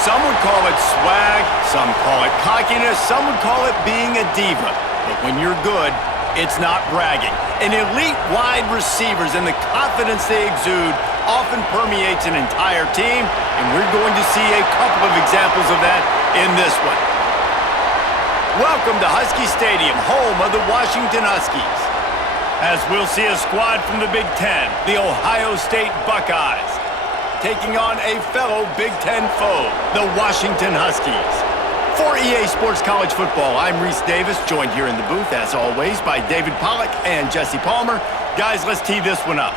Some would call it swag, some call it cockiness, some would call it being a diva. But when you're good, it's not bragging. An elite wide receivers and the confidence they exude often permeates an entire team, and we're going to see a couple of examples of that in this one. Welcome to Husky Stadium, home of the Washington Huskies. As we'll see a squad from the Big Ten, the Ohio State Buckeyes, taking on a fellow Big Ten foe, the Washington Huskies. For EA Sports College Football, I'm Reese Davis, joined here in the booth, as always, by David Pollack and Jesse Palmer. Guys, let's tee this one up.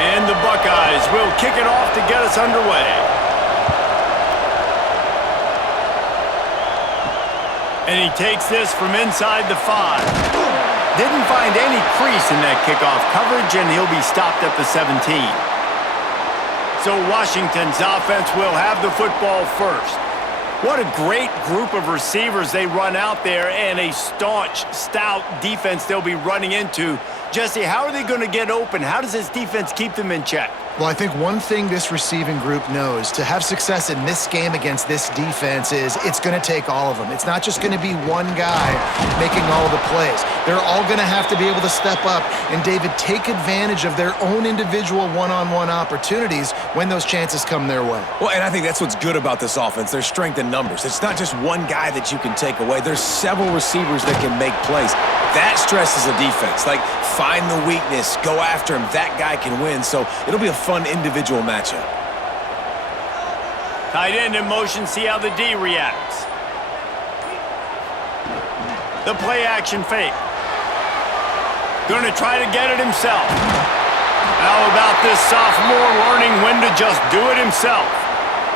And the Buckeyes will kick it off to get us underway. And he takes this from inside the 5. Didn't find any crease in that kickoff coverage, and he'll be stopped at the 17. So Washington's offense will have the football first. What a great group of receivers they run out there, and a staunch, stout defense they'll be running into. Jesse, how are they going to get open? How does this defense keep them in check? Well, I think one thing this receiving group knows to have success in this game against this defense is it's going to take all of them. It's not just going to be one guy making all the plays. They're all going to have to be able to step up and, David, take advantage of their own individual one-on-one opportunities when those chances come their way. Well, and I think that's what's good about this offense. There's strength in numbers. It's not just one guy that you can take away. There's several receivers that can make plays. That stresses a defense. Like, find the weakness, go after him. That guy can win. So it'll be a fun individual matchup. Tight end in motion, see how the D reacts. The play action fake. Gonna try to get it himself. How about this sophomore learning when to just do it himself?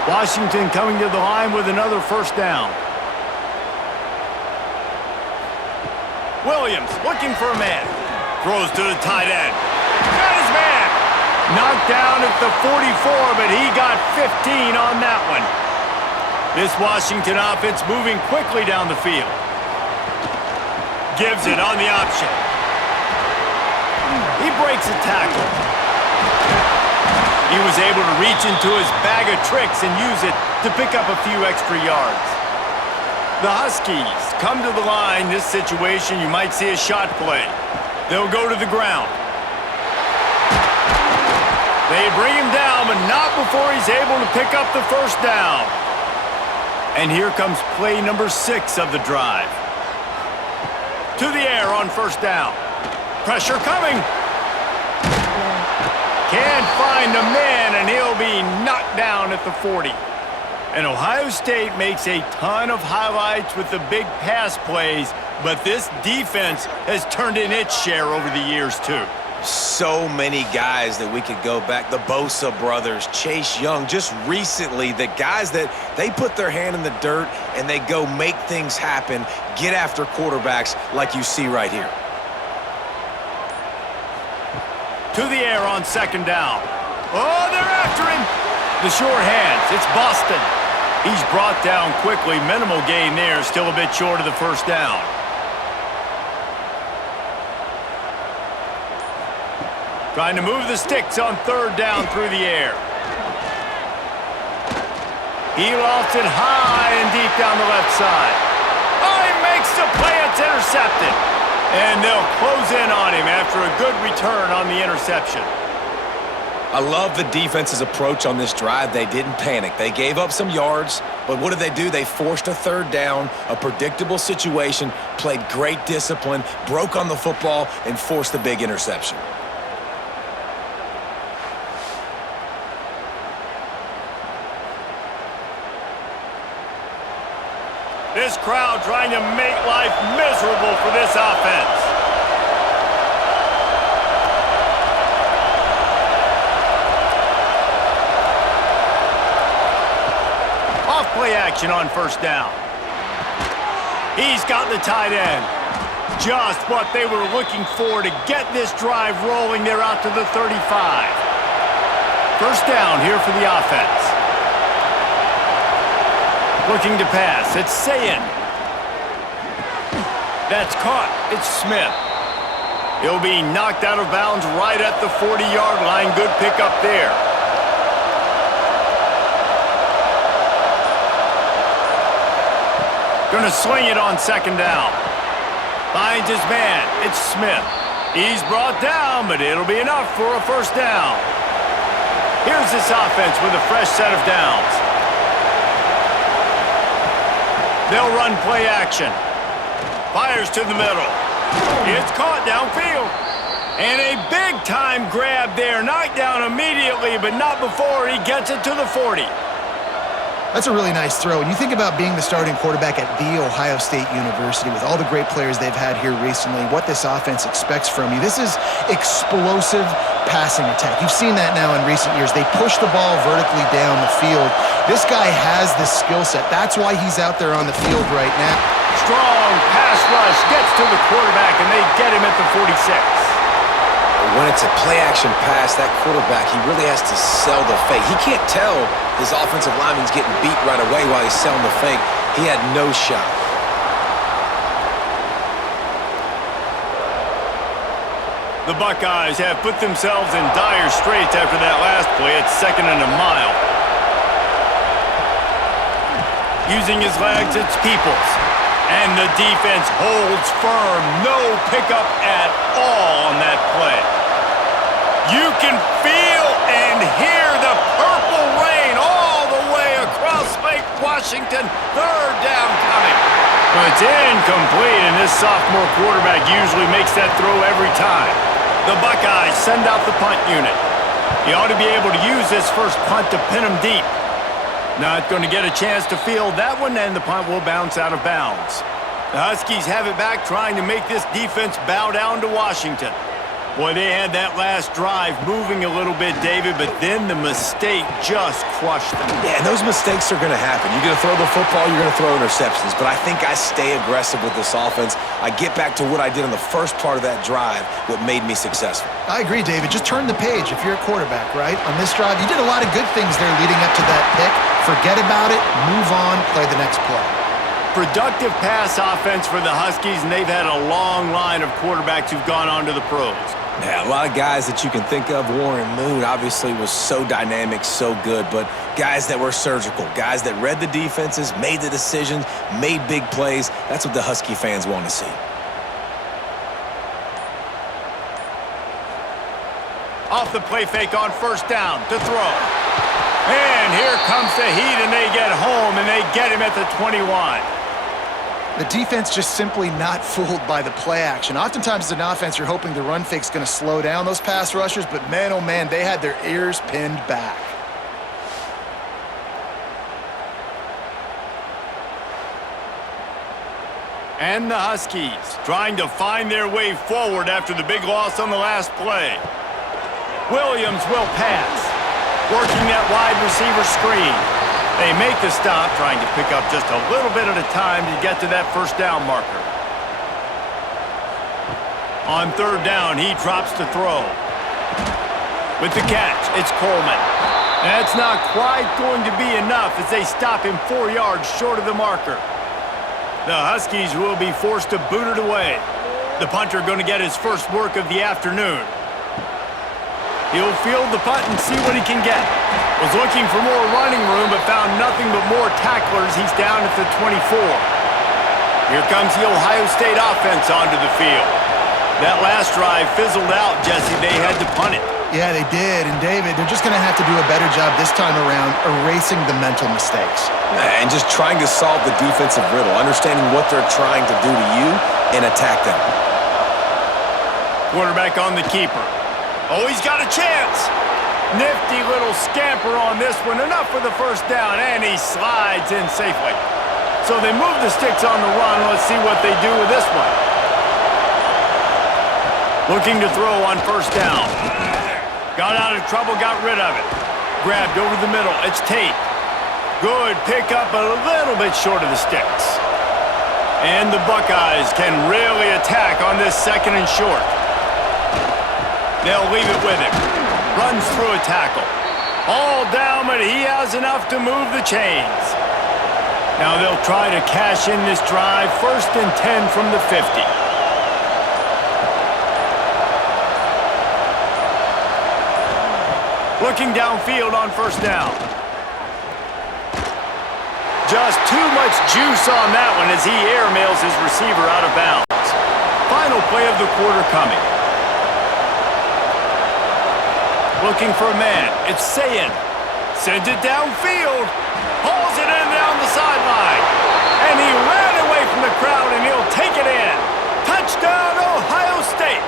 Washington coming to the line with another first down. Williams looking for a man. Throws to the tight end. Got his man. Knocked down at the 44, but he got 15 on that one. This Washington offense moving quickly down the field. Gives it on the option. He breaks a tackle. He was able to reach into his bag of tricks and use it to pick up a few extra yards. The Huskies come to the line. This situation, you might see a shot play. They'll go to the ground. They bring him down, but not before he's able to pick up the first down. And here comes play number 6 of the drive. To the air on first down. Pressure coming. Can't find a man, and he'll be knocked down at the 40. And Ohio State makes a ton of highlights with the big pass plays, but this defense has turned in its share over the years, too. So many guys that we could go back. The Bosa brothers, Chase Young, just recently, the guys that they put their hand in the dirt and they go make things happen, get after quarterbacks like you see right here. To the air on second down. Oh, they're after him. The short hands, it's Boston. He's brought down quickly. Minimal gain there, still a bit short of the first down. Trying to move the sticks on third down through the air. He lofts it high and deep down the left side. Oh, he makes the play. It's intercepted. And they'll close in on him after a good return on the interception. I love the defense's approach on this drive. They didn't panic. They gave up some yards, but what did they do? They forced a third down, a predictable situation, played great discipline, broke on the football, and forced the big interception. This crowd trying to make life miserable for this offense. Play action on first down. He's got the tight end. Just what they were looking for to get this drive rolling. They're out to the 35. First down here for the offense. Looking to pass. It's Sayin. That's caught. It's Smith. He'll be knocked out of bounds right at the 40-yard line. Good pickup there. Going to sling it on second down. Finds his man. It's Smith. He's brought down, but it'll be enough for a first down. Here's this offense with a fresh set of downs. They'll run play action. Fires to the middle. It's caught downfield. And a big-time grab there. Knocked down immediately, but not before he gets it to the 40. That's a really nice throw. And you think about being the starting quarterback at The Ohio State University with all the great players they've had here recently, what this offense expects from you. This is explosive passing attack. You've seen that now in recent years. They push the ball vertically down the field. This guy has the skill set. That's why he's out there on the field right now. Strong pass rush gets to the quarterback, and they get him at the 46. When it's a play-action pass, that quarterback, he really has to sell the fake. He can't tell his offensive lineman's getting beat right away while he's selling the fake. He had no shot. The Buckeyes have put themselves in dire straits after that last play. It's 2nd and a mile. Using his legs, it's Peoples. And the defense holds firm. No pickup at all on that play. You can feel and hear the purple rain all the way across Lake Washington. 3rd down coming. Well, it's incomplete, and this sophomore quarterback usually makes that throw every time. The Buckeyes send out the punt unit. He ought to be able to use this first punt to pin him deep. Not going to get a chance to field that one, and the punt will bounce out of bounds. The Huskies have it back, trying to make this defense bow down to Washington. Boy, they had that last drive moving a little bit, David, but then the mistake just crushed them. Yeah, and those mistakes are going to happen. You're going to throw the football, you're going to throw interceptions, but I think I stay aggressive with this offense. I get back to what I did in the first part of that drive, what made me successful. I agree, David. Just turn the page if you're a quarterback, right? On this drive, you did a lot of good things there leading up to that pick. Forget about it, move on, play the next play. Productive pass offense for the Huskies, and they've had a long line of quarterbacks who've gone on to the pros. Yeah, a lot of guys that you can think of. Warren Moon obviously was so dynamic, so good, but guys that were surgical, guys that read the defenses, made the decisions, made big plays. That's what the Husky fans want to see. Off the play fake on first down to throw. And here comes the heat, and they get home, and they get him at the 21. The defense just simply not fooled by the play action. Oftentimes as an offense, you're hoping the run fake's going to slow down those pass rushers, but man, oh man, they had their ears pinned back. And the Huskies trying to find their way forward after the big loss on the last play. Williams will pass, working that wide receiver screen. They make the stop, trying to pick up just a little bit at a time to get to that first down marker. On 3rd down, he drops to throw. With the catch, it's Coleman. That's not quite going to be enough as they stop him 4 yards short of the marker. The Huskies will be forced to boot it away. The punter going to get his first work of the afternoon. He'll field the punt and see what he can get. Was looking for more running room, but found nothing but more tacklers. He's down at the 24. Here comes the Ohio State offense onto the field. That last drive fizzled out, Jesse. They had to punt it. Yeah, they did. And David, they're just going to have to do a better job this time around erasing the mental mistakes. And just trying to solve the defensive riddle, understanding what they're trying to do to you and attack them. Quarterback on the keeper. Oh, he's got a chance. Nifty little scamper on this one. Enough for the first down, and he slides in safely. So they move the sticks on the run. Let's see what they do with this one. Looking to throw on first down. Got out of trouble, got rid of it. Grabbed over the middle. It's Tate. Good pickup, but a little bit short of the sticks. And the Buckeyes can really attack on this 2nd and short. They'll leave it with him. Runs through a tackle. All down, but he has enough to move the chains. Now they'll try to cash in this drive. 1st and 10 from the 50. Looking downfield on first down. Just too much juice on that one as he airmails his receiver out of bounds. Final play of the quarter coming. Looking for a man. It's Sayin. Sends it downfield. Hauls it in down the sideline. And he ran away from the crowd, and he'll take it in. Touchdown, Ohio State.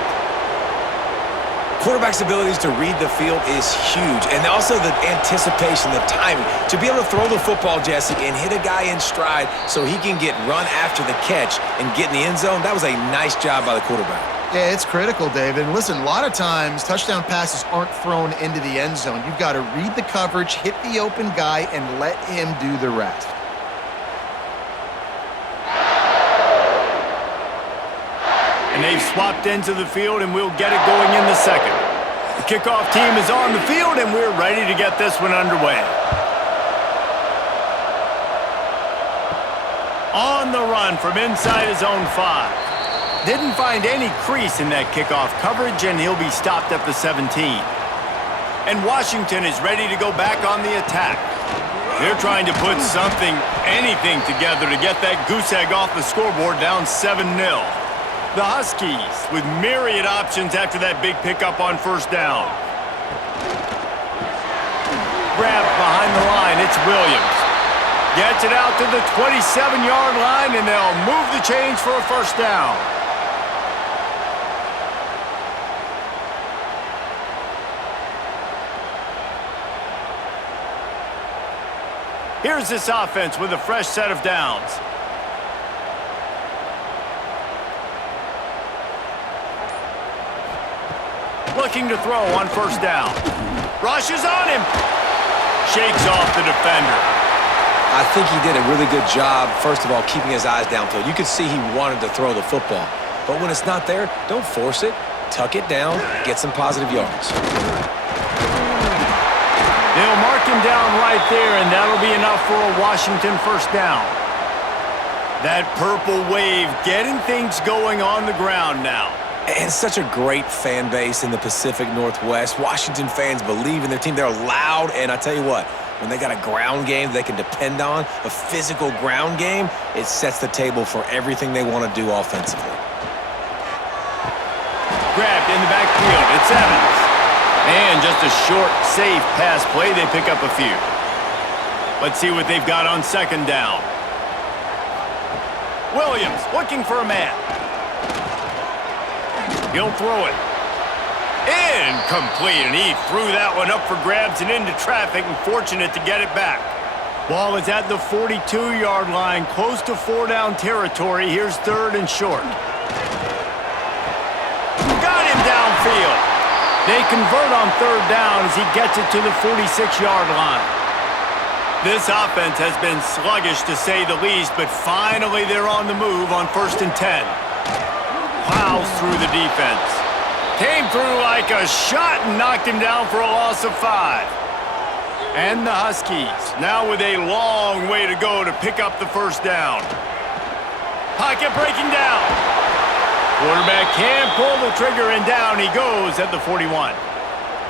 Quarterback's abilities to read the field is huge, and also the anticipation, the timing. To be able to throw the football, Jesse, and hit a guy in stride so he can get run after the catch and get in the end zone, that was a nice job by the quarterback. Yeah, it's critical, David. And listen, a lot of times touchdown passes aren't thrown into the end zone. You've got to read the coverage, hit the open guy, and let him do the rest. And they've swapped into the field, and we'll get it going in the second. The kickoff team is on the field, and we're ready to get this one underway. On the run from inside his own 5. Didn't find any crease in that kickoff coverage, and he'll be stopped at the 17. And Washington is ready to go back on the attack. They're trying to put something, anything together to get that goose egg off the scoreboard down 7-0. The Huskies with myriad options after that big pickup on first down. Grabbed behind the line, it's Williams. Gets it out to the 27-yard line, and they'll move the chains for a first down. Here's this offense with a fresh set of downs. Looking to throw on first down. Rushes on him. Shakes off the defender. I think he did a really good job, first of all, keeping his eyes downfield. You could see he wanted to throw the football. But when it's not there, don't force it. Tuck it down, get some positive yards. They'll mark him down right there, and that'll be enough for a Washington first down. That purple wave getting things going on the ground now. And such a great fan base in the Pacific Northwest. Washington fans believe in their team. They're loud, and I tell you what, when they got a ground game they can depend on, a physical ground game, it sets the table for everything they want to do offensively. Grabbed in the backfield, it's Evans. And just a short, safe pass play, they pick up a few. Let's see what they've got on second down. Williams looking for a man. He'll throw it. Incomplete, and he threw that one up for grabs and into traffic, and fortunate to get it back. Ball is at the 42-yard line, close to 4-down territory. Here's third and short. Got him downfield. They convert on third down as he gets it to the 46-yard line. This offense has been sluggish to say the least, but finally they're on the move on 1st and 10. Plows through the defense. Came through like a shot and knocked him down for a loss of 5. And the Huskies now with a long way to go to pick up the first down. Pocket breaking down. Quarterback can't pull the trigger, and down he goes at the 41.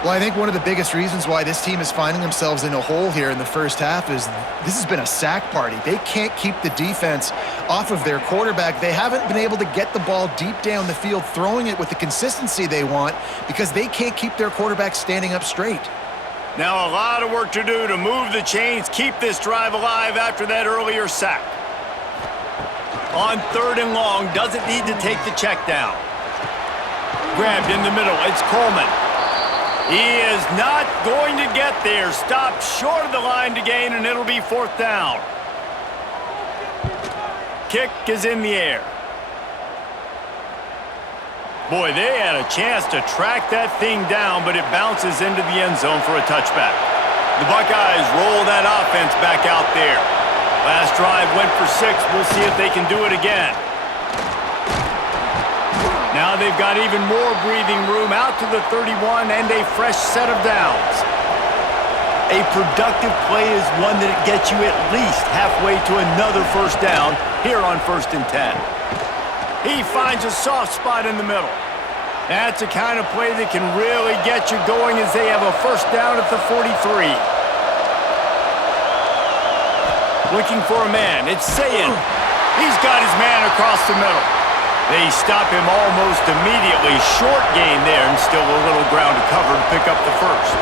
Well, I think one of the biggest reasons why this team is finding themselves in a hole here in the first half is this has been a sack party. They can't keep the defense off of their quarterback. They haven't been able to get the ball deep down the field, throwing it with the consistency they want because they can't keep their quarterback standing up straight. Now a lot of work to do to move the chains, keep this drive alive after that earlier sack. On third and long, doesn't need to take the check down. Grabbed in the middle, it's Coleman. He is not going to get there. Stopped short of the line to gain, and it'll be 4th down. Kick is in the air. Boy, they had a chance to track that thing down, but it bounces into the end zone for a touchback. The Buckeyes roll that offense back out there. Last drive went for 6. We'll see if they can do it again. Now they've got even more breathing room out to the 31 and a fresh set of downs. A productive play is one that gets you at least halfway to another first down here on 1st and 10. He finds a soft spot in the middle. That's the kind of play that can really get you going as they have a first down at the 43. Looking for a man. It's Sayin. He's got his man across the middle. They stop him almost immediately. Short gain there and still a little ground to cover to pick up the first.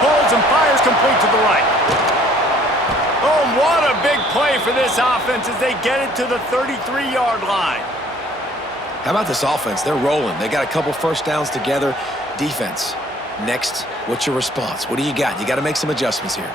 Pulls and fires complete to the right. Oh, what a big play for this offense as they get it to the 33-yard line. How about this offense? They're rolling. They got a couple first downs together. Defense, next, what's your response? What do you got? You got to make some adjustments here.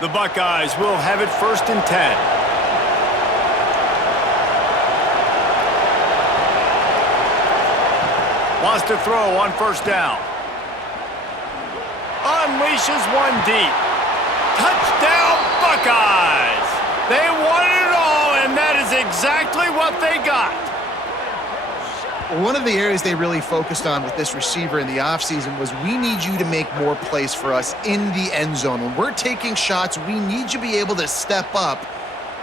The Buckeyes will have it 1st and 10. Wants to throw on first down. Unleashes one deep. Touchdown, Buckeyes! They wanted it all, and that is exactly what they got. One of the areas they really focused on with this receiver in the offseason was we need you to make more plays for us in the end zone. When we're taking shots, we need you to be able to step up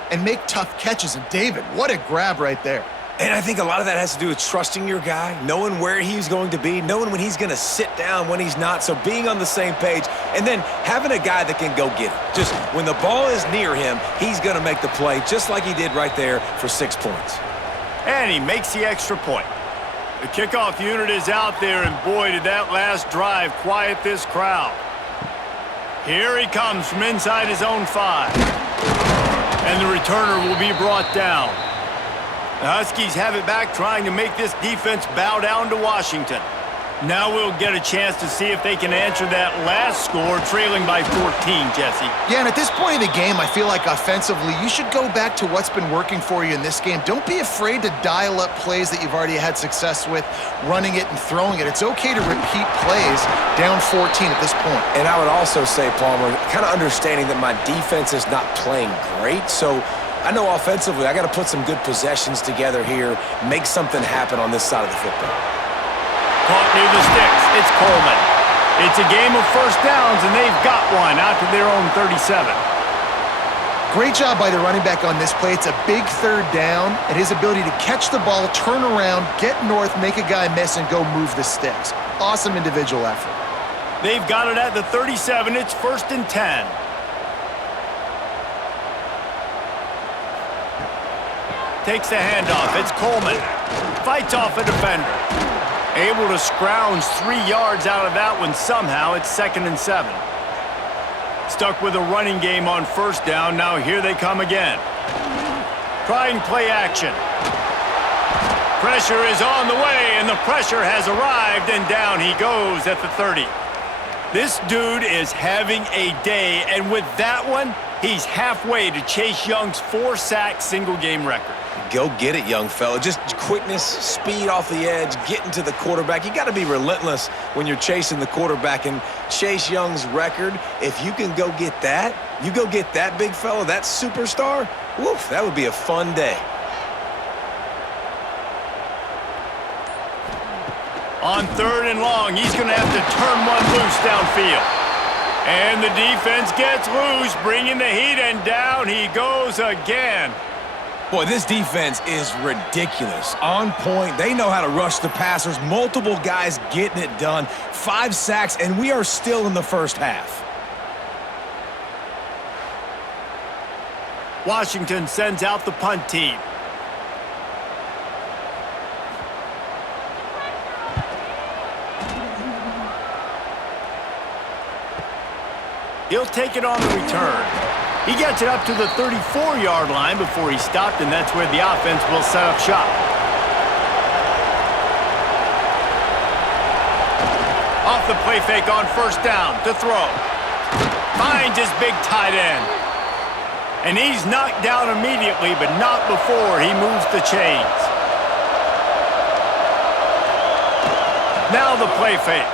and make tough catches. And David, what a grab right there. And I think a lot of that has to do with trusting your guy, knowing where he's going to be, knowing when he's going to sit down, when he's not. So being on the same page, and then having a guy that can go get it. Just when the ball is near him, he's going to make the play, just like he did right there for 6 points. And he makes the extra point. The kickoff unit is out there, and boy, did that last drive quiet this crowd. Here he comes from inside his own 5. And the returner will be brought down. The Huskies have it back, trying to make this defense bow down to Washington. Now we'll get a chance to see if they can answer that last score, trailing by 14, Jesse. Yeah, and at this point in the game, I feel like offensively, you should go back to what's been working for you in this game. Don't be afraid to dial up plays that you've already had success with, running it and throwing it. It's okay to repeat plays down 14 at this point. And I would also say, Palmer, kind of understanding that my defense is not playing great, so I know offensively I got to put some good possessions together here, make something happen on this side of the football. Caught near the sticks. It's Coleman. It's a game of first downs, and they've got one out to their own 37. Great job by the running back on this play. It's a big third down, and his ability to catch the ball, turn around, get north, make a guy miss, and go move the sticks. Awesome individual effort. They've got it at the 37. It's 1st and 10. Takes the handoff. It's Coleman. Fights off a defender. Able to scrounge 3 yards out of that one somehow. It's 2nd and 7. Stuck with a running game on first down. Now here they come again. Trying play action. Pressure is on the way, and the pressure has arrived, and down he goes at the 30. This dude is having a day, and with that one, he's halfway to Chase Young's 4-sack single-game record. Go get it, young fella. Just quickness, speed off the edge, getting to the quarterback. You got to be relentless when you're chasing the quarterback. And Chase Young's record, if you can go get that, you go get that big fella, that superstar, woof, that would be a fun day. On 3rd and long, he's going to have to turn one loose downfield. And the defense gets loose, bringing the heat, and down he goes again. Boy, this defense is ridiculous. On point. They know how to rush the passers. Multiple guys getting it done. 5 sacks, and we are still in the first half. Washington sends out the punt team. He'll take it on the return. He gets it up to the 34-yard line before he stopped, and that's where the offense will set up shop. Off the play fake on first down to throw. Finds his big tight end. And he's knocked down immediately, but not before he moves the chains. Now the play fake.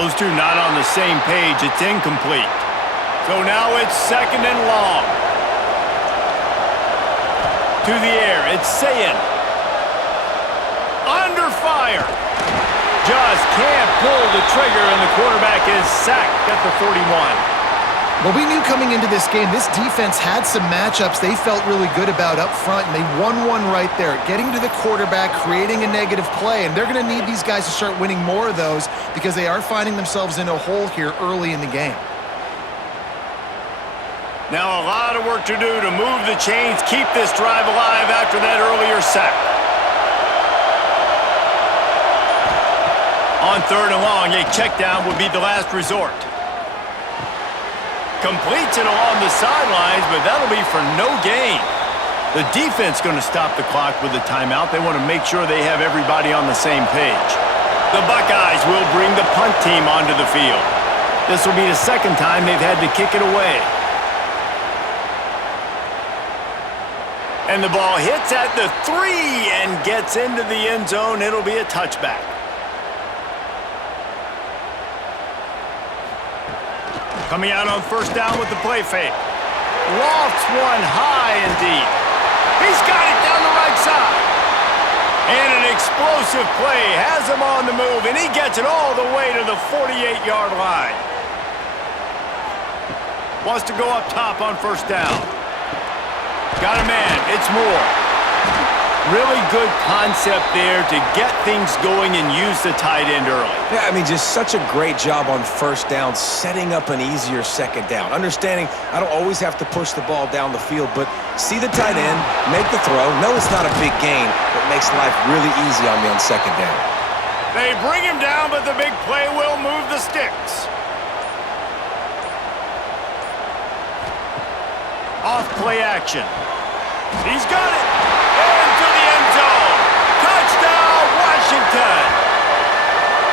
Those two not on the same page. It's incomplete. So now it's 2nd and long. To the air, it's Sayin. Under fire. Just can't pull the trigger, and the quarterback is sacked at the 41. Well, we knew coming into this game, this defense had some matchups they felt really good about up front, and they won one right there, getting to the quarterback, creating a negative play, and they're going to need these guys to start winning more of those because they are finding themselves in a hole here early in the game. Now a lot of work to do to move the chains, keep this drive alive after that earlier sack. On 3rd and long, a check down would be the last resort. Completes it along the sidelines, but that'll be for no gain. The defense going to stop the clock with a timeout. They want to make sure they have everybody on the same page. The Buckeyes will bring the punt team onto the field. This will be the second time they've had to kick it away. And the ball hits at the 3 and gets into the end zone. It'll be a touchback. Coming out on 1st down with the play fake. Lofts one high and deep. He's got it down the right side. And an explosive play has him on the move, and he gets it all the way to the 48-yard line. Wants to go up top on 1st down. Got a man. It's Moore. Really good concept there to get things going and use the tight end early. Yeah, I mean, just such a great job on 1st down, setting up an easier 2nd down. Understanding I don't always have to push the ball down the field, but see the tight end, make the throw. No, it's not a big gain, but makes life really easy on me on 2nd down. They bring him down, but the big play will move the sticks. Off play action. He's got it. Into the end zone. Touchdown, Washington.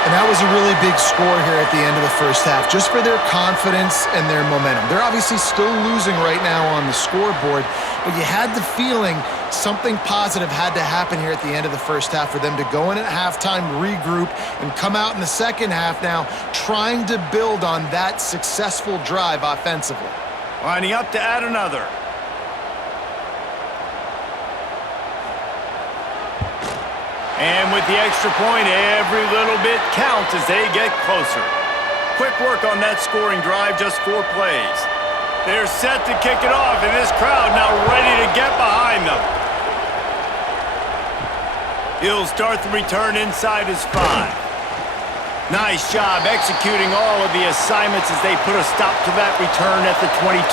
And that was a really big score here at the end of the 1st half, just for their confidence and their momentum. They're obviously still losing right now on the scoreboard, but you had the feeling something positive had to happen here at the end of the 1st half for them to go in at halftime, regroup, and come out in the 2nd half now trying to build on that successful drive offensively. Lining up to add another. And with the extra point, every little bit counts as they get closer. Quick work on that scoring drive, just 4 plays. They're set to kick it off, and this crowd now ready to get behind them. He'll start the return inside his 5. Nice job executing all of the assignments as they put a stop to that return at the 22.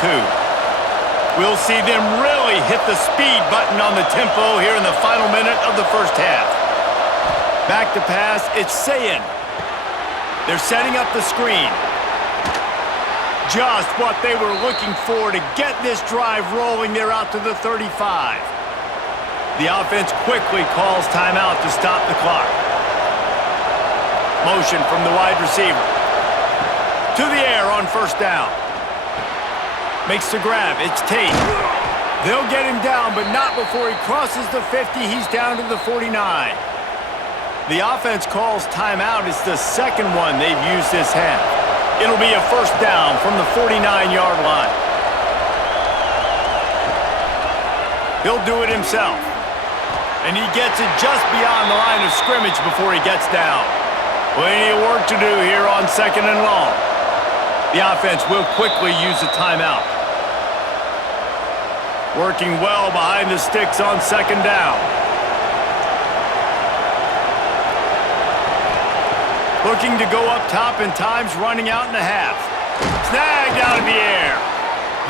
We'll see them really hit the speed button on the tempo here in the final minute of the 1st half. Back to pass, it's Sayin. They're setting up the screen. Just what they were looking for to get this drive rolling. They're out to the 35. The offense quickly calls timeout to stop the clock. Motion from the wide receiver. To the air on 1st down. Makes the grab, it's Tate. They'll get him down, but not before he crosses the 50. He's down to the 49. The offense calls timeout. It's the 2nd one they've used this half. It'll be a 1st down from the 49-yard line. He'll do it himself. And he gets it just beyond the line of scrimmage before he gets down. Plenty of work to do here on 2nd and long. The offense will quickly use a timeout. Working well behind the sticks on 2nd down. Looking to go up top and time's running out in the half. Snagged out of the air.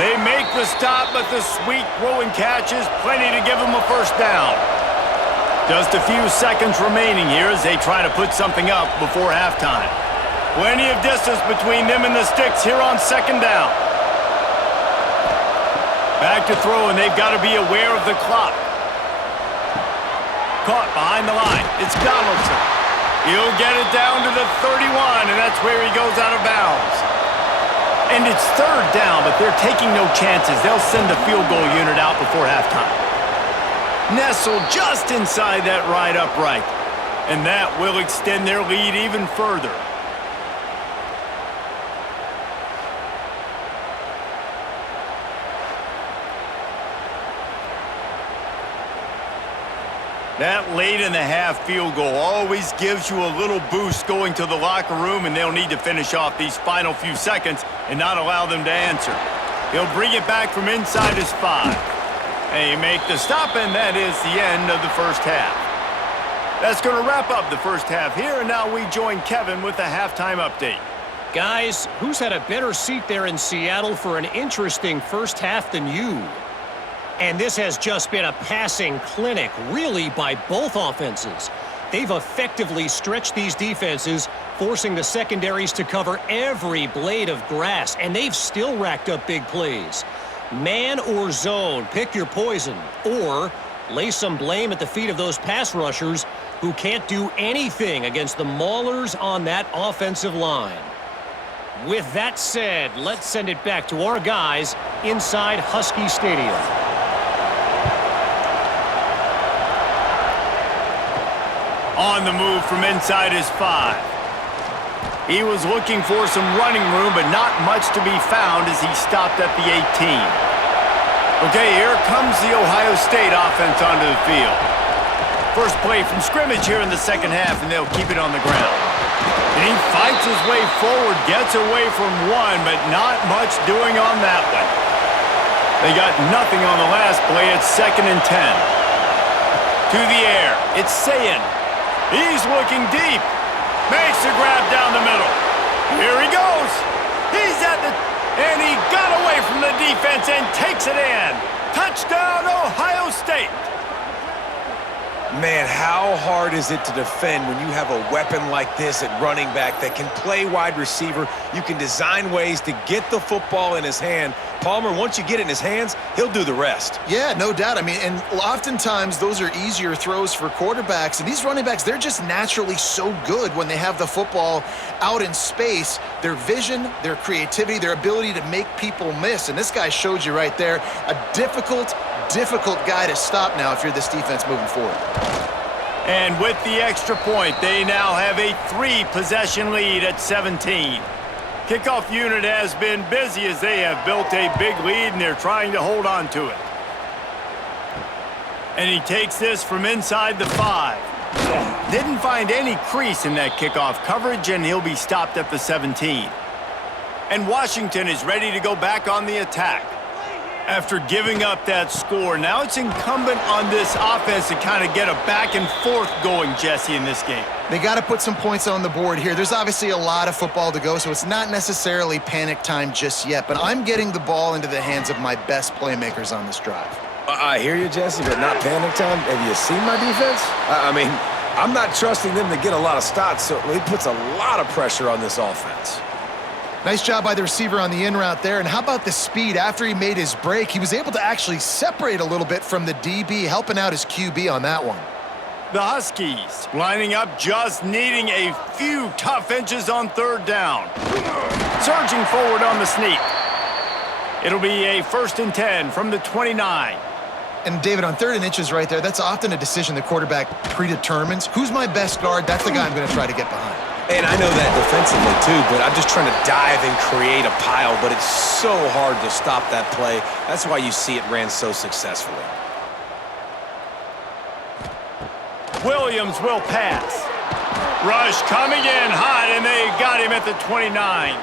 They make the stop, but the sweet throw and catch is plenty to give them a 1st down. Just a few seconds remaining here as they try to put something up before halftime. Plenty of distance between them and the sticks here on 2nd down. Back to throw, and they've got to be aware of the clock. Caught behind the line. It's Donaldson. He'll get it down to the 31, and that's where he goes out of bounds. And it's 3rd down, but they're taking no chances. They'll send the field goal unit out before halftime. Nestled just inside that right upright, and that will extend their lead even further. That late in the half field goal always gives you a little boost going to the locker room, and they'll need to finish off these final few seconds and not allow them to answer. He'll bring it back from inside his 5. They make the stop, and that is the end of the first half. That's going to wrap up the first half here, and now we join Kevin with the halftime update. Guys, who's had a better seat there in Seattle for an interesting first half than you? And this has just been a passing clinic, really, by both offenses. They've effectively stretched these defenses, forcing the secondaries to cover every blade of grass, and they've still racked up big plays. Man or zone, pick your poison, or lay some blame at the feet of those pass rushers who can't do anything against the maulers on that offensive line. With that said, let's send it back to our guys inside Husky Stadium. On the move from inside his 5. He was looking for some running room, but not much to be found as he stopped at the 18. Okay, here comes the Ohio State offense onto the field. First play from scrimmage here in the second half, and they'll keep it on the ground. And he fights his way forward, gets away from one, but not much doing on that one. They got nothing on the last play. It's 2nd and 10. To the air, it's Sayin. He's looking deep. Makes a grab down the middle. Here he goes. He's at the... And he got away from the defense and takes it in. Touchdown, Ohio State. Man, how hard is it to defend when you have a weapon like this at running back that can play wide receiver? You can design ways to get the football in his hand. Palmer, once you get it in his hands, he'll do the rest. Yeah, no doubt. I mean, and oftentimes those are easier throws for quarterbacks. And these running backs, they're just naturally so good when they have the football out in space. Their vision, their creativity, their ability to make people miss. And this guy showed you right there, a difficult guy to stop now if you're this defense moving forward. And with the extra point, they now have a 3-possession lead at 17. Kickoff unit has been busy as they have built a big lead, and they're trying to hold on to it. And he takes this from inside the 5. Didn't find any crease in that kickoff coverage, and he'll be stopped at the 17. And Washington is ready to go back on the attack. After giving up that score, now it's incumbent on this offense to kind of get a back and forth going, Jesse, in this game. They got to put some points on the board here. There's obviously a lot of football to go, so it's not necessarily panic time just yet, but I'm getting the ball into the hands of my best playmakers on this drive. I hear you, Jesse, but not panic time. Have you seen my defense? I mean, I'm not trusting them to get a lot of stops, so he puts a lot of pressure on this offense. Nice job by the receiver on the in route there. And how about the speed? After he made his break, he was able to actually separate a little bit from the DB, helping out his QB on that one. The Huskies lining up, just needing a few tough inches on 3rd down. Surging forward on the sneak. It'll be a 1st and 10 from the 29. And David, on 3rd and inches right there, that's often a decision the quarterback predetermines. Who's my best guard? That's the guy I'm going to try to get behind. And I know that defensively, too, but I'm just trying to dive and create a pile, but it's so hard to stop that play. That's why you see it ran so successfully. Williams will pass. Rush coming in hot, and they got him at the 29.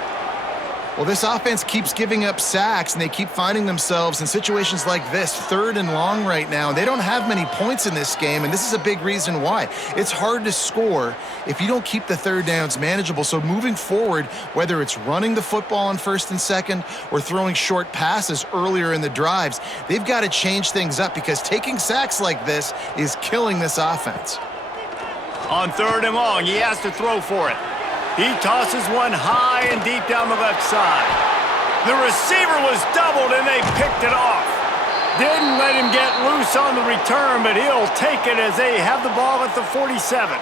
Well, this offense keeps giving up sacks, and they keep finding themselves in situations like this, 3rd and long right now. They don't have many points in this game, and this is a big reason why. It's hard to score if you don't keep the 3rd downs manageable. So moving forward, whether it's running the football on 1st and 2nd or throwing short passes earlier in the drives, they've got to change things up because taking sacks like this is killing this offense. On 3rd and long, he has to throw for it. He tosses one high and deep down the left side. The receiver was doubled, and they picked it off. Didn't let him get loose on the return, but he'll take it as they have the ball at the 47.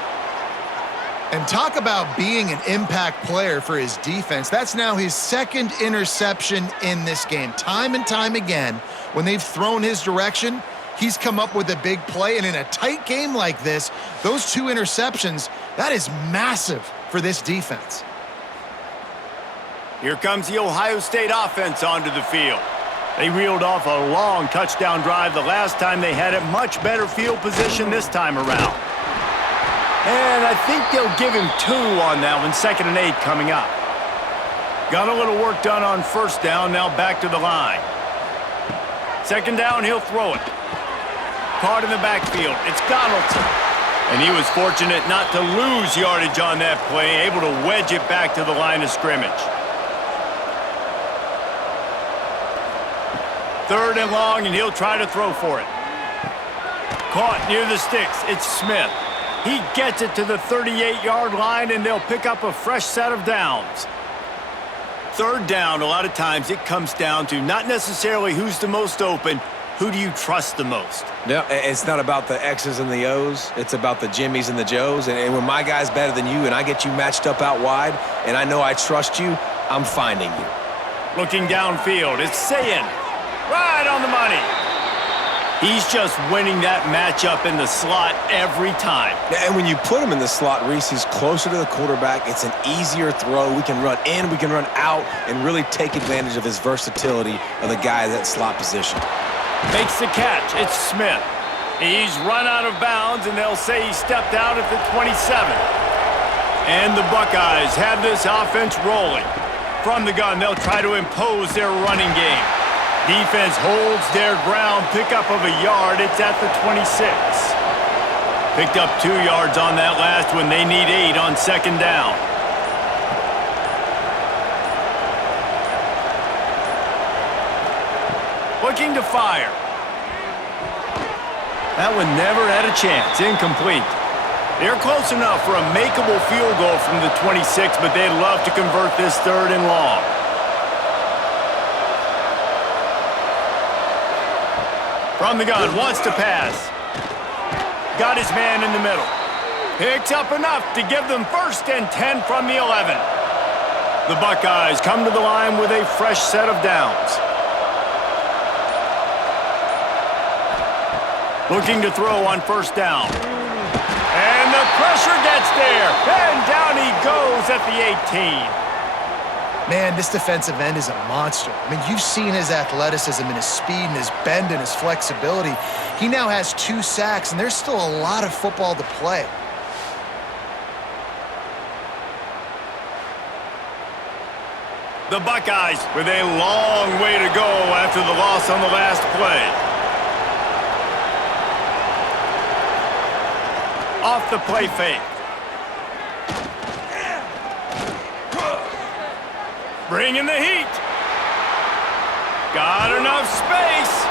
And talk about being an impact player for his defense. That's now his 2nd interception in this game. Time and time again, when they've thrown his direction, he's come up with a big play. And in a tight game like this, those 2 interceptions, that is massive for this defense. Here comes the Ohio State offense onto the field. They reeled off a long touchdown drive the last time they had it. Much better field position this time around. And I think they'll give him 2 on that one. 2nd and 8 coming up. Got a little work done on first down. Now back to the line. 2nd down, he'll throw it. Caught in the backfield. It's Donaldson. And he was fortunate not to lose yardage on that play, able to wedge it back to the line of scrimmage. 3rd and long, and he'll try to throw for it. Caught near the sticks. It's Smith. He gets it to the 38-yard line, and they'll pick up a fresh set of downs. 3rd down, a lot of times it comes down to not necessarily who's the most open, who do you trust the most? No, it's not about the X's and the O's. It's about the Jimmies and the Joes. And when my guy's better than you and I get you matched up out wide and I know I trust you, I'm finding you. Looking downfield, it's Sayin. Right on the money. He's just winning that matchup in the slot every time. And when you put him in the slot, Reese, he's closer to the quarterback. It's an easier throw. We can run in, we can run out, and really take advantage of his versatility of the guy at that slot position. Makes the catch. It's Smith. He's run out of bounds, and they'll say he stepped out at the 27. And the Buckeyes have this offense rolling. From the gun, they'll try to impose their running game. Defense holds their ground, pickup of a yard. It's at the 26. Picked up 2 yards on that last one. They need 8 on 2nd down. Looking to fire. That one never had a chance. Incomplete. They're close enough for a makeable field goal from the 26, but they'd love to convert this 3rd and long. From the gun, wants to pass. Got his man in the middle. Picks up enough to give them 1st and 10 from the 11. The Buckeyes come to the line with a fresh set of downs. Looking to throw on 1st down. And the pressure gets there. And down he goes at the 18. Man, this defensive end is a monster. I mean, you've seen his athleticism and his speed and his bend and his flexibility. He now has 2 sacks, and there's still a lot of football to play. The Buckeyes with a long way to go after the loss on the last play. Off the play fake. Bringing the heat. Got enough space.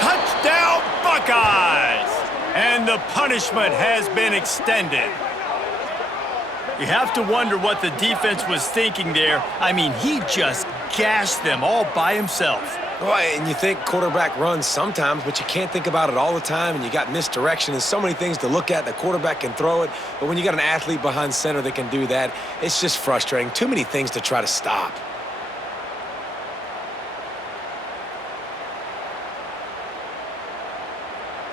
Touchdown, Buckeyes! And the punishment has been extended. You have to wonder what the defense was thinking there. I mean, he just gashed them all by himself. Well, and you think quarterback runs sometimes, but you can't think about it all the time, and you got misdirection and so many things to look at. The quarterback can throw it, but when you got an athlete behind center that can do that, it's just frustrating. Too many things to try to stop.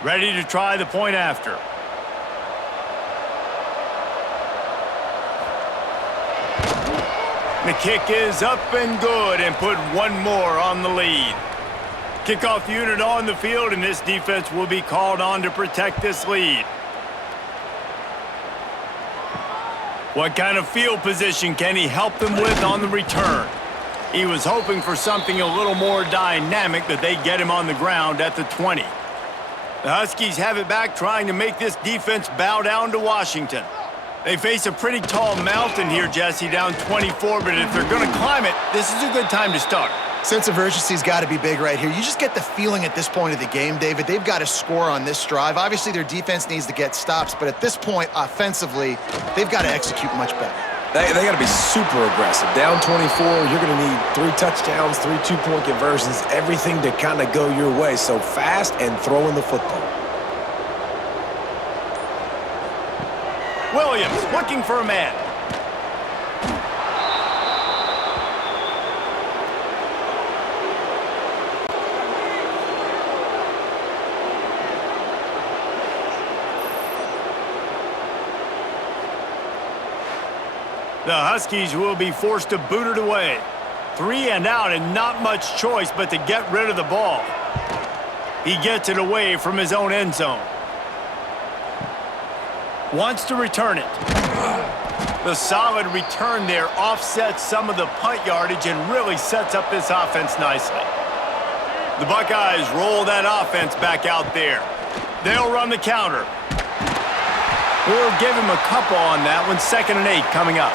Ready to try the point after. The kick is up and good and put 1 more on the lead. Kickoff unit on the field, and this defense will be called on to protect this lead. What kind of field position can he help them with on the return? He was hoping for something a little more dynamic, but they get him on the ground at the 20. The Huskies have it back, trying to make this defense bow down to Washington. They face a pretty tall mountain here, Jesse, down 24, but if they're going to climb it, this is a good time to start. Sense of urgency's got to be big right here. You just get the feeling at this point of the game, David, they've got to score on this drive. Obviously, their defense needs to get stops, but at this point, offensively, they've got to execute much better. They got to be super aggressive. Down 24, you're going to need 3 touchdowns, 3 two-point conversions, everything to kind of go your way. So fast and throwing the football. Williams looking for a man. The Huskies will be forced to boot it away. 3 and out and not much choice but to get rid of the ball. He gets it away from his own end zone. Wants to return it. The solid return there offsets some of the punt yardage and really sets up this offense nicely. The Buckeyes roll that offense back out there. They'll run the counter. We'll give him a couple on that one. 2nd and 8 coming up.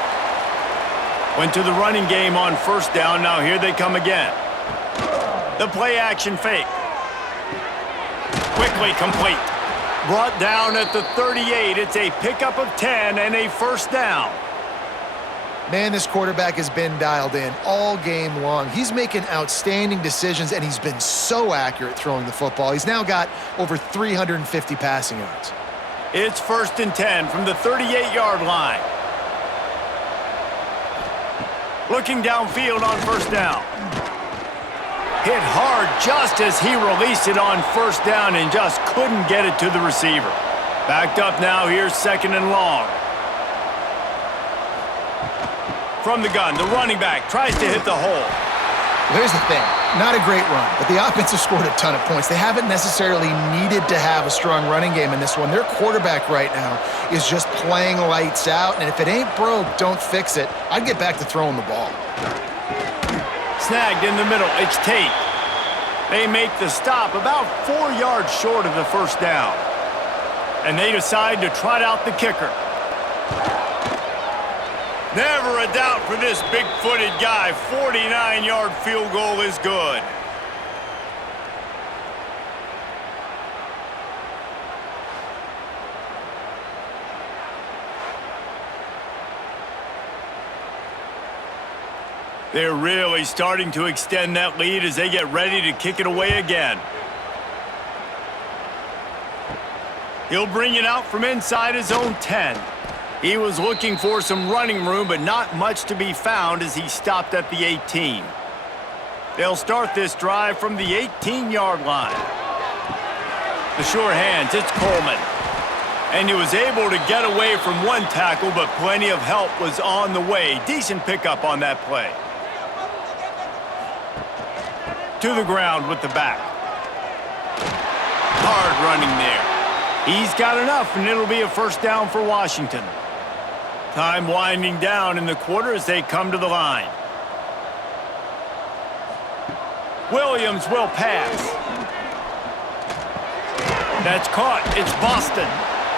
Went to the running game on first down. Now here they come again. The play action fake. Quickly complete. Brought down at the 38. It's a pickup of 10 and a first down. Man, this quarterback has been dialed in all game long. He's making outstanding decisions, and he's been so accurate throwing the football. He's now got over 350 passing yards. It's 1st and 10 from the 38-yard line. Looking downfield on first down. Hit hard just as he released it on first down and just couldn't get it to the receiver. Backed up now, here's 2nd and long. From the gun, the running back tries to hit the hole. Here's the thing. Not a great run, but the offense has scored a ton of points. They haven't necessarily needed to have a strong running game in this one. Their quarterback right now is just playing lights out, and if it ain't broke, don't fix it. I'd get back to throwing the ball. Snagged in the middle. It's Tate. They make the stop about 4 yards short of the first down. And they decide to trot out the kicker. Never a doubt for this big-footed guy. 49-yard field goal is good. They're really starting to extend that lead as they get ready to kick it away again. He'll bring it out from inside his own 10. He was looking for some running room, but not much to be found as he stopped at the 18. They'll start this drive from the 18-yard line. The sure hands, it's Coleman. And he was able to get away from one tackle, but plenty of help was on the way. Decent pickup on that play. To the ground with the back. Hard running there. He's got enough, and it'll be a first down for Washington. Time winding down in the quarter as they come to the line. Williams will pass. That's caught. It's Boston.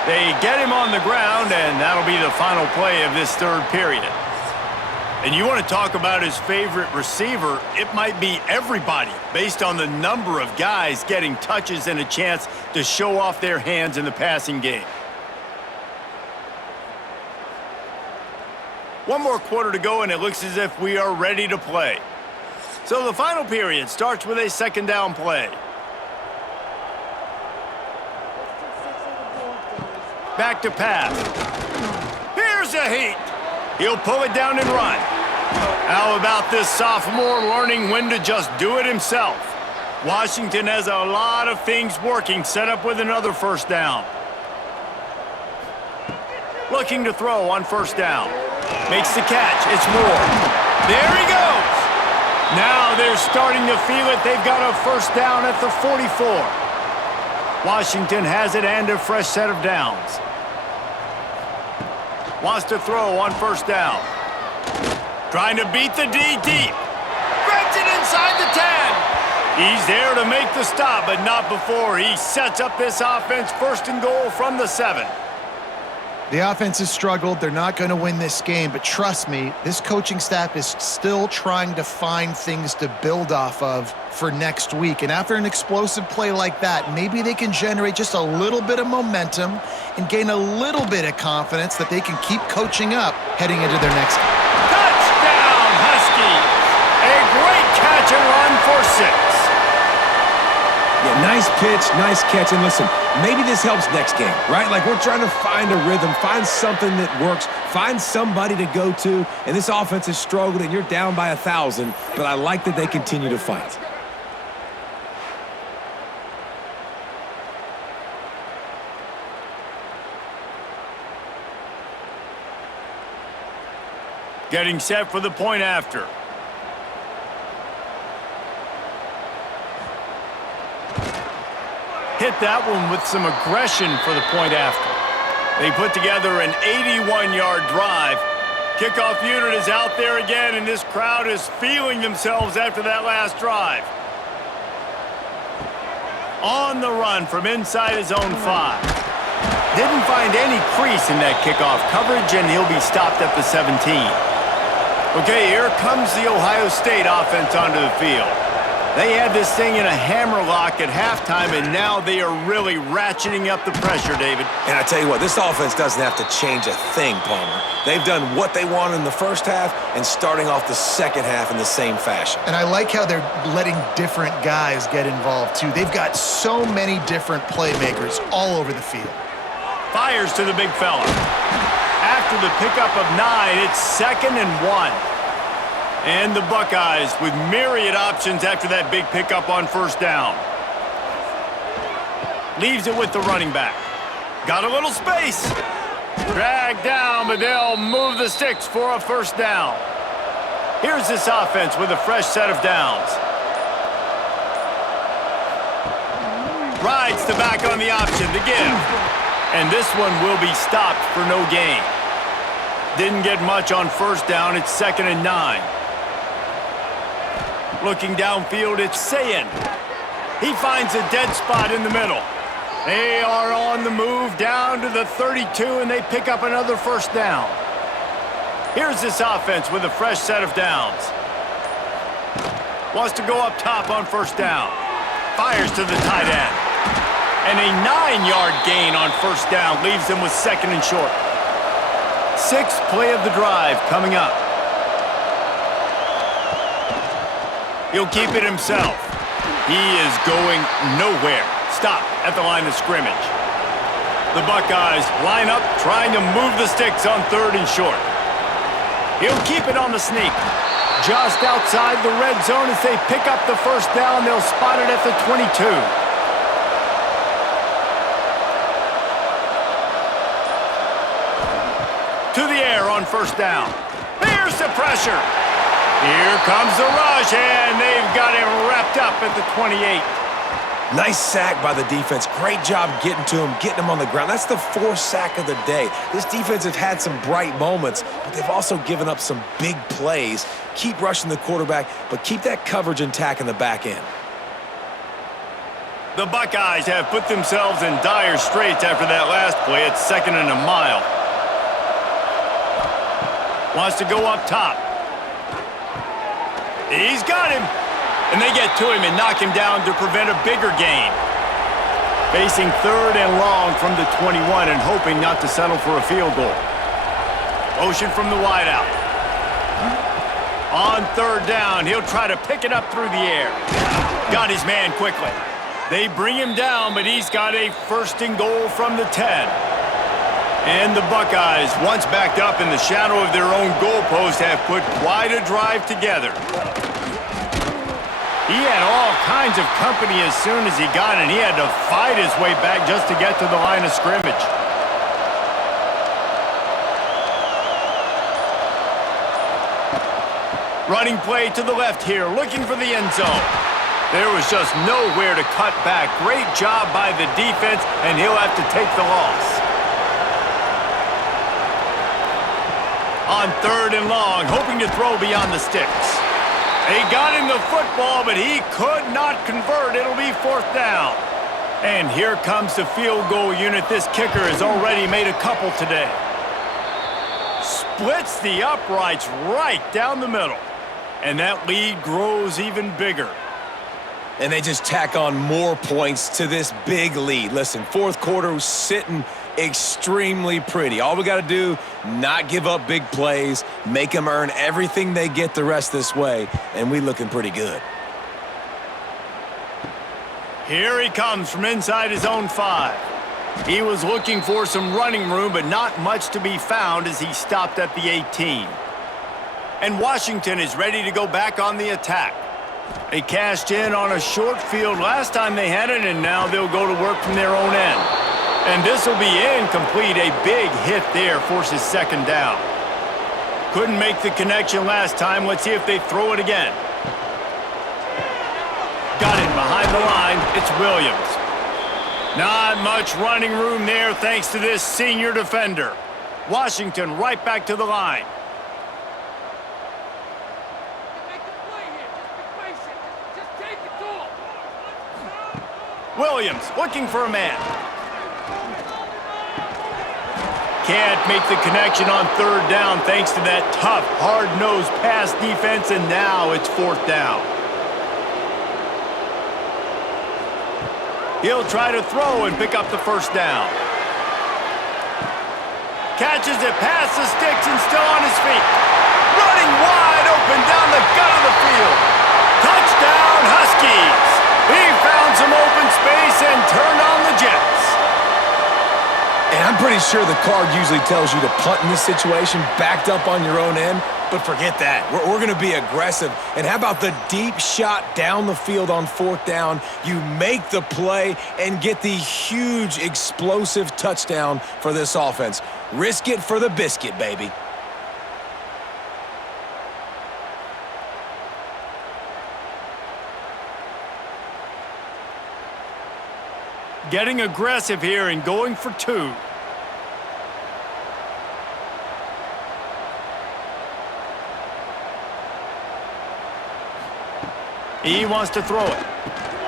They get him on the ground, and that'll be the final play of this third period. And you want to talk about his favorite receiver, it might be everybody based on the number of guys getting touches and a chance to show off their hands in the passing game. One more quarter to go, and it looks as if we are ready to play. So the final period starts with a 2nd down play. Back to pass. Here's a heat. He'll pull it down and run. How about this sophomore learning when to just do it himself? Washington has a lot of things working, set up with another first down. Looking to throw on first down. Makes the catch. It's Moore. There he goes. Now they're starting to feel it. They've got a first down at the 44. Washington has it and a fresh set of downs. Wants to throw on first down. Trying to beat the D deep. Grabs it inside the 10. He's there to make the stop, but not before he sets up this offense. 1st and goal from the 7. The offense has struggled. They're not going to win this game, but trust me, this coaching staff is still trying to find things to build off of for next week. And after an explosive play like that, maybe they can generate just a little bit of momentum and gain a little bit of confidence that they can keep coaching up heading into their next game. Touchdown, Huskies! A great catch and run for 6. Yeah, nice pitch, nice catch. And listen, maybe this helps next game, right? Like we're trying to find a rhythm, find something that works, find somebody to go to. And this offense has struggled, and you're down by 1,000. But I like that they continue to fight. Getting set for the point after. that one with some aggression for the point after. They put together an 81-yard drive. Kickoff unit is out there again, and this crowd is feeling themselves after that last drive. On the run from inside his own 5. Didn't find any crease in that kickoff coverage, and he'll be stopped at the 17. Okay, here comes the Ohio State offense onto the field. They had this thing in a hammerlock at halftime, and now they are really ratcheting up the pressure, David. And I tell you what, this offense doesn't have to change a thing, Palmer. They've done what they wanted in the first half and starting off the second half in the same fashion. And I like how they're letting different guys get involved, too. They've got so many different playmakers all over the field. Fires to the big fella. After the pickup of 9, it's 2nd and 1. And the Buckeyes with myriad options after that big pickup on first down. Leaves it with the running back. Got a little space. Dragged down, but they'll move the sticks for a first down. Here's this offense with a fresh set of downs. Rides the back on the option to give. And this one will be stopped for no gain. Didn't get much on first down. It's 2nd and 9. Looking downfield, it's Sayin. He finds a dead spot in the middle. They are on the move down to the 32, and they pick up another first down. Here's this offense with a fresh set of downs. Wants to go up top on first down. Fires to the tight end. And a 9-yard gain on first down leaves them with 2nd and short. 6th play of the drive coming up. He'll keep it himself. He is going nowhere. Stop at the line of scrimmage. The Buckeyes line up, trying to move the sticks on 3rd and short. He'll keep it on the sneak. Just outside the red zone as they pick up the first down. They'll spot it at the 22. To the air on first down. There's the pressure. Here comes the rush, and they've got him wrapped up at the 28. Nice sack by the defense. Great job getting to him, getting him on the ground. That's the 4th sack of the day. This defense has had some bright moments, but they've also given up some big plays. Keep rushing the quarterback, but keep that coverage intact in the back end. The Buckeyes have put themselves in dire straits after that last play. It's 2nd and a mile. Wants to go up top. He's got him. And they get to him and knock him down to prevent a bigger gain. Facing 3rd and long from the 21 and hoping not to settle for a field goal. Motion from the wideout. On 3rd down, he'll try to pick it up through the air. Got his man quickly. They bring him down, but he's got a 1st and goal from the 10. And the Buckeyes, once backed up in the shadow of their own goalpost, have put quite a drive together. He had all kinds of company as soon as he got it, and he had to fight his way back just to get to the line of scrimmage. Running play to the left here, looking for the end zone. There was just nowhere to cut back. Great job by the defense, and he'll have to take the loss. On 3rd and long, hoping to throw beyond the sticks. They got him the football, but he could not convert. It'll be 4th down. And here comes the field goal unit. This kicker has already made a couple today. Splits the uprights right down the middle. And that lead grows even bigger. And they just tack on more points to this big lead. Listen, 4th quarter was sitting extremely pretty. All we got to do, not give up big plays, make them earn everything they get the rest this way, and we looking pretty good. Here he comes from inside his own 5. He was looking for some running room, but not much to be found as he stopped at the 18. And Washington is ready to go back on the attack. They cashed in on a short field last time they had it, and now they'll go to work from their own end. And this will be incomplete. A big hit there forces 2nd down. Couldn't make the connection last time. Let's see if they throw it again. Got it behind the line. It's Williams. Not much running room there thanks to this senior defender. Washington right back to the line. Williams looking for a man. Can't make the connection on third down thanks to that tough, hard-nosed pass defense, and now it's fourth down. He'll try to throw and pick up the first down. Catches it past the sticks and still on his feet. Running wide open down the gut of the field. Touchdown, Huskies! He found some open space and turned on the Jets. And I'm pretty sure the card usually tells you to punt in this situation, backed up on your own end, but forget that. We're going to be aggressive. And how about the deep shot down the field on fourth down? You make the play and get the huge explosive touchdown for this offense. Risk it for the biscuit, baby. Getting aggressive here and going for two. He wants to throw it.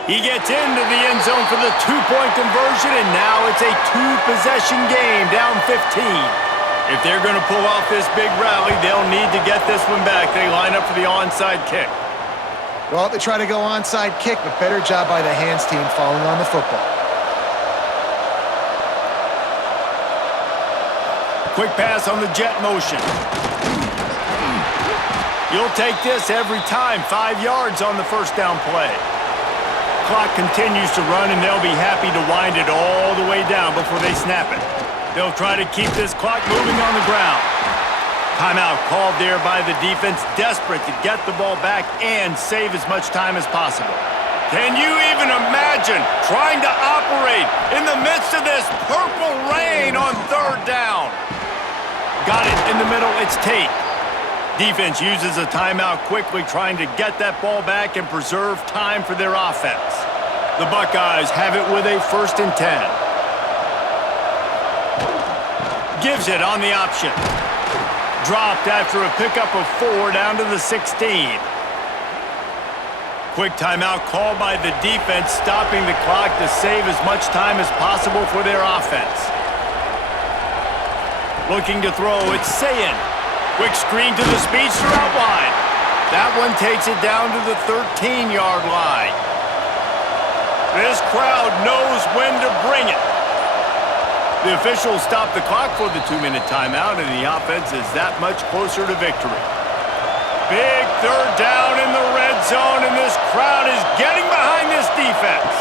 He gets into the end zone for the two-point conversion, and now it's a two-possession game, down 15. If they're going to pull off this big rally, they'll need to get this one back. They line up for the onside kick. Well, they try to go onside kick, but better job by the hands team falling on the football. Quick pass on the jet motion. You'll take this every time. 5 yards on the first down play. Clock continues to run, and they'll be happy to wind it all the way down before they snap it. They'll try to keep this clock moving on the ground. Timeout called there by the defense, desperate to get the ball back and save as much time as possible. Can you even imagine trying to operate in the midst of this purple rain on third down? Got it in the middle, it's Tate. Defense uses a timeout quickly, trying to get that ball back and preserve time for their offense. The Buckeyes have it with a 1st and 10. Gives it on the option. Dropped after a pickup of 4 down to the 16. Quick timeout called by the defense, stopping the clock to save as much time as possible for their offense. Looking to throw, it's Sayin. Quick screen to the speedster out wide. That one takes it down to the 13-yard line. This crowd knows when to bring it. The officials stop the clock for the 2-minute timeout, and the offense is that much closer to victory. Big third down in the red zone, and this crowd is getting behind this defense.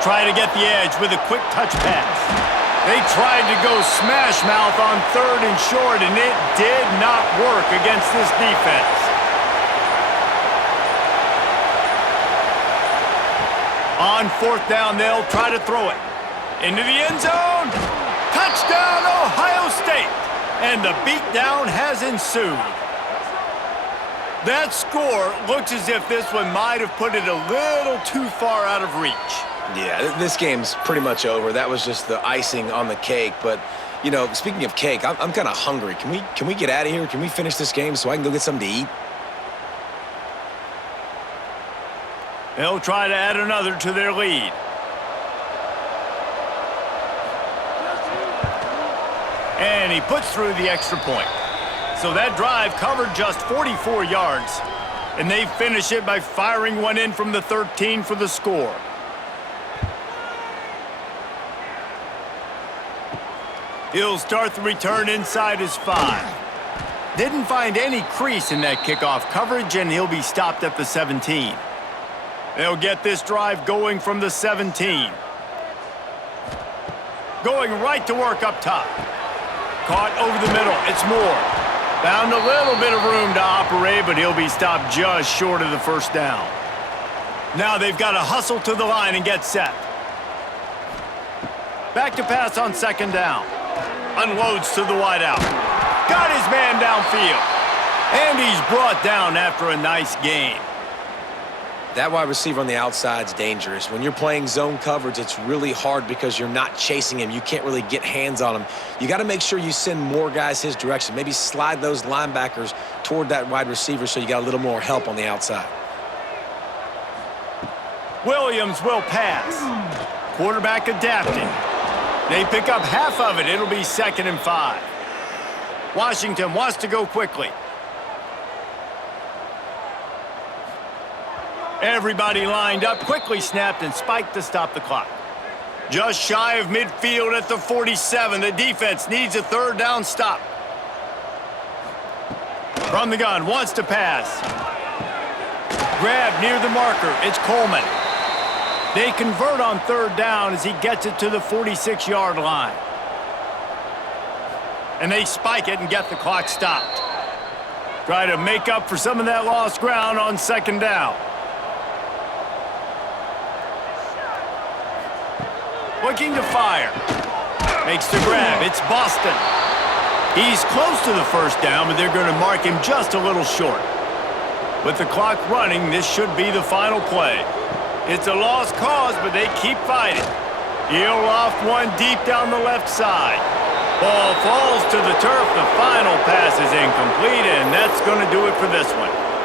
Try to get the edge with a quick touch pass. They tried to go smash mouth on 3rd and short, and it did not work against this defense. On 4th down, they'll try to throw it. Into the end zone. Touchdown, Ohio State. And the beatdown has ensued. That score looks as if this one might have put it a little too far out of reach. Yeah, this game's pretty much over. That was just the icing on the cake. But, you know, speaking of cake, I'm kind of hungry. Can we get out of here? Can we finish this game so I can go get something to eat? They'll try to add another to their lead. And he puts through the extra point. So that drive covered just 44 yards. And they finish it by firing one in from the 13 for the score. He'll start the return inside his 5. Didn't find any crease in that kickoff coverage, and he'll be stopped at the 17. They'll get this drive going from the 17. Going right to work up top. Caught over the middle. It's Moore. Found a little bit of room to operate, but he'll be stopped just short of the first down. Now they've got to hustle to the line and get set. Back to pass on 2nd down. Unloads to the wideout. Got his man downfield. And he's brought down after a nice gain. That wide receiver on the outside is dangerous. When you're playing zone coverage, it's really hard because you're not chasing him. You can't really get hands on him. You got to make sure you send more guys his direction. Maybe slide those linebackers toward that wide receiver so you got a little more help on the outside. Williams will pass. Quarterback adapting. They pick up half of it. It'll be 2nd and 5. Washington wants to go quickly. Everybody lined up, quickly snapped and spiked to stop the clock. Just shy of midfield at the 47. The defense needs a 3rd down stop. From the gun, wants to pass. Grab near the marker. It's Coleman. They convert on 3rd down as he gets it to the 46-yard line. And they spike it and get the clock stopped. Try to make up for some of that lost ground on 2nd down. Looking to fire. Makes the grab. It's Boston. He's close to the 1st down, but they're going to mark him just a little short. With the clock running, this should be the final play. It's a lost cause, but they keep fighting. He'll loft one deep down the left side. Ball falls to the turf. The final pass is incomplete, and that's going to do it for this one.